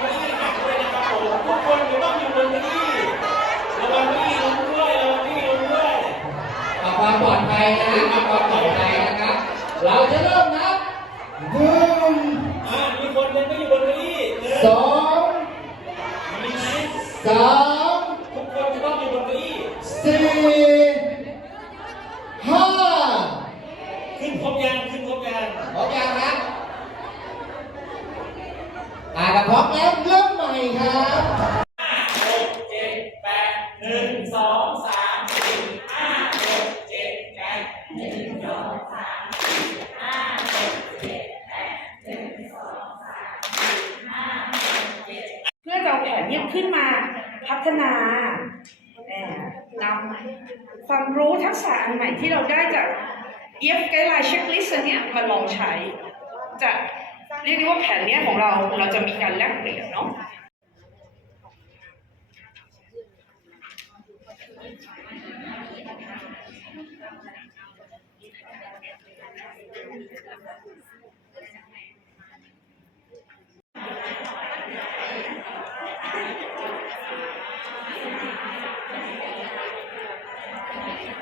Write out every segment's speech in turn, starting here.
ครับผมทุกคนจะต้องอยู่บนเก้าอี้ระวังเก้าอี้ล้มด้วยระวังเก้าอี้ล้มด้วยเอาความปลอดภัยนะเอาความปลอดภัยนะครับ เราจะเริ่มนับหนึ่งอ่ามีคนหนึงก็อยู่บนเก้าอี้หนึ่งสองมีไหมสามทุกคนจะต้องอยู่บนเก้าอี้สี่ห้าขึ้นครบยังขึ้นครบยังพร้อมยังครับอ่าถ้าพร้อมแล้วเริ่มใหม่ครับ หกเจ็ดแปดหนึ่งสองสามสี่ห้าหกเจ็ดแปดหนึ่งสองสามสี่ห้าหกเจ็ดแปดหนึ่งสองสามสี่ห้าหกเจ็ด เพื่อจะเอา แผนเนี้ขึ้นมาพัฒนานำความรู้ทักษะอันใหม่ที่เราได้จาก EF Guideline Checklist อันเนี้ยมาลองใช้ จะเรียกได้ว่าแผนเนี้ยของเราเราจะมีการแลกเปลี่ยนเนาะ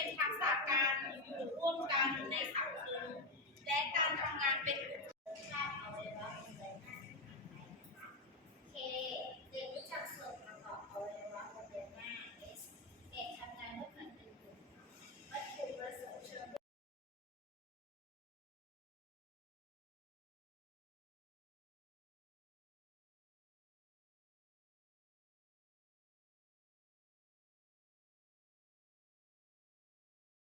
็นทักษะการอยู่ร่วมกันในสังคม